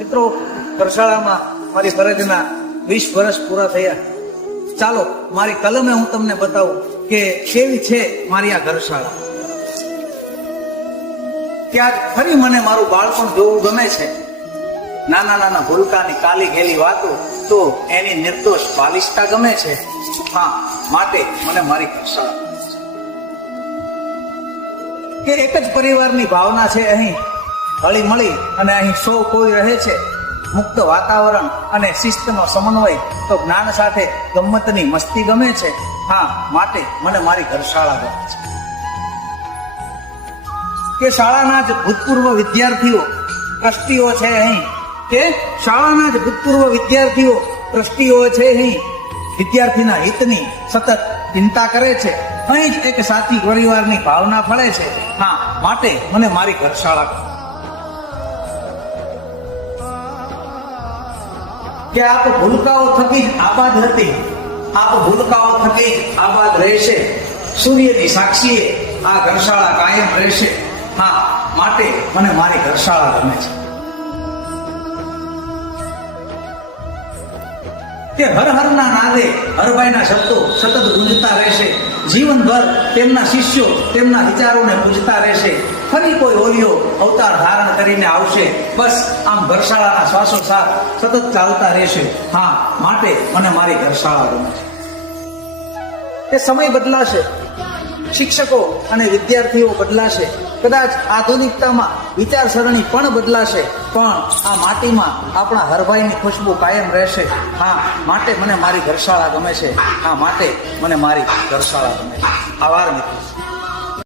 મિત્રો, ઘરશાળામાં મારી ફરજના 20 વર્ષ પૂરા થયા. ચાલો મારી કલમે હું તમને બતાવું કે કેવી છે મારી આ ઘરશાળા. ત્યાં ફરી મને મારું બાળપણ જોવું ગમે છે. નાના નાના ભૂલકાની કાલી ગેલી વાતો તો એની નિર્દોષ બાલિશતા ગમે છે. હા, માટે મને મારી ઘરશાળા કે એક જ પરિવારની ભાવના છે. અહીં હળી મળી અને અહીં સૌ કોઈ રહે છે. મુક્ત વાતાવરણ અને શિસ્તનો સમન્વય તો જ્ઞાન સાથે ગમ્મતની મસ્તી ગમે છે. હા, માટે મને મારી ઘરશાળા ગમે છે. કે શાળાના જ ભૂતપૂર્વ વિદ્યાર્થીઓ ટ્રસ્ટીઓ છે અહીં. કે શાળાના જ ભૂતપૂર્વ વિદ્યાર્થીઓ ટ્રસ્ટીઓ છે અહીં. વિદ્યાર્થીના હિતની સતત ચિંતા કરે છે. અહીં જ એક સાથી પરિવારની ભાવના ફળે છે. હા, માટે મને મારી ઘરશાળા કે આપ ભૂલકાઓ થકી જ આબાદ હતી. આપ ભૂલકાઓ થકી જ આબાદ રહેશે. સૂર્યની સાક્ષીએ આ ઘરશાળા કાયમ રહેશે. હા, માટે મને મારી ઘરશાળા ગમે છે. કે હર હરના નાદે હરભાઈના શબ્દો સતત ગુંજતા રહેશે. જીવનભર તેમના શિષ્યો તેમના વિચારોને પૂજતા રહેશે. ફરી કોઈ ઓલિયો અવતાર ધારણ કરીને આવશે. બસ આમ ઘરશાળાના શ્વાસોશ્વાસ સતત ચાલતા રહેશે. હા, માટે મને મારી ઘરશાળા ગમે છે. તે સમય બદલાશે, શિક્ષકો અને વિદ્યાર્થીઓ બદલાશે, કદાચ આધુનિકતામાં વિચારસરણી પણ બદલાશે, પણ આ માટીમાં આપણા હરભાઈની ખુશ્બુ કાયમ રહેશે. હા, માટે મને મારી ઘરશાળા ગમે છે. હા, માટે મને મારી ઘરશાળા ગમે છે. આભાર મિત્રો.